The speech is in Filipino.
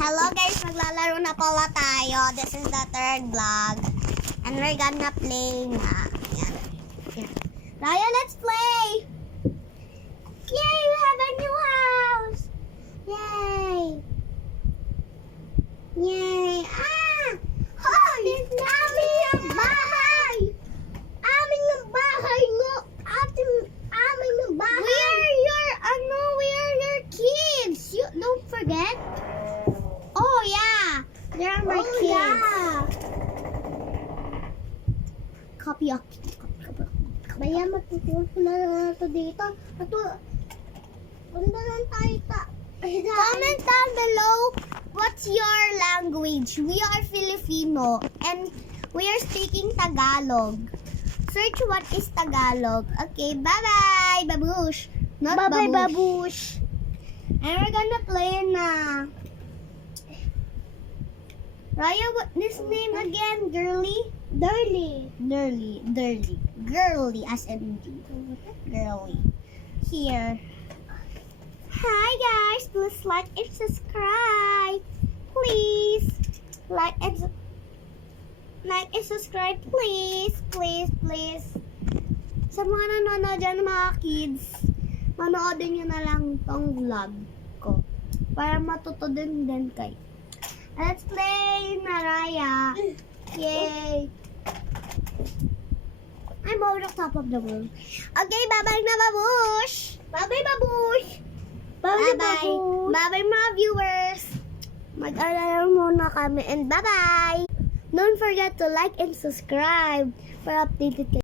Hello guys, maglalaro na pala tayo. This is the third vlog. And we're gonna play na. Yan. Yan. Raya, let's play! Yay! We have a new house! Yay! Yay! Ah! Hoy! Aming ang bahay! Aming ang bahay mo! Aming ang bahay! We are your kids! You don't forget? Oh yeah! They're my kids. Yeah. Copy. Kaya matutulog ko na lang ito dito. Punta lang tayo Comment down below what's your language. We are Filipino and we are speaking Tagalog. Search what is Tagalog. Okay, bye-bye, babush. Not bye-bye, babush. And we're gonna play na. Raya, what this name again? Girly? Girly as in girly. Here. Hi guys, please like and subscribe. Please. Like and subscribe, please. Sa mga nanonood dyan, mga kids, manoodin nyo na lang tong vlog ko para matuto din kayo. Let's play na, Raya. Yay! I'm over the top of the world. Okay, bye-bye na, babush! Bye-bye, babush! Bye-bye! Bye-bye, mga viewers! Mag-alala muna kami and bye-bye! Don't forget to like and subscribe para updated kayo.